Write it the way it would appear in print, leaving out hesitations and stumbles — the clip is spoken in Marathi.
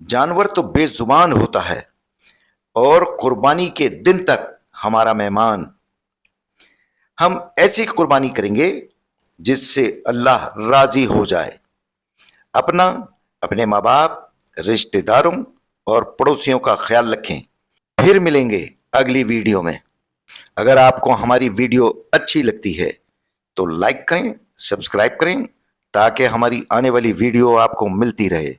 जानवर तो बेजुबान होता है और कुर्बानी के दिन तक हमारा मेहमान। हम ऐसी कुर्बानी करेंगे जिससे अल्लाह राजी हो जाए। अपना, अपने माँ बाप, रिश्तेदारों और पड़ोसियों का ख्याल रखें। फिर मिलेंगे अगली वीडियो में। अगर आपको हमारी वीडियो अच्छी लगती है तो लाइक करें, सब्सक्राइब करें ताकि हमारी आने वाली वीडियो आपको मिलती रहे।